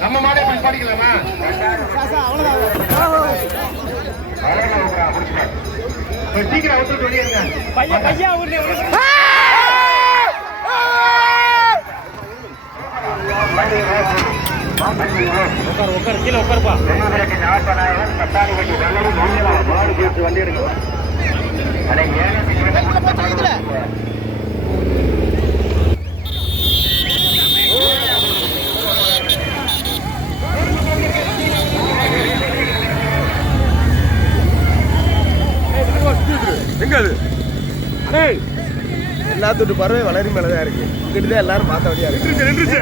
நம்ம மாடே படிக்கலாமா சீக்கிரம் அவுத்துட்டு வெளியேங்க உட்கார் கீழே உட்காருப்பா. வண்டி எடுங்க. எங்க அது எல்லாத்தோட பறவை வளரி மேலதான் இருக்கு. இங்கிட்டு எல்லாரும் பார்த்த வழியா இருக்கு. நின்றுச்சு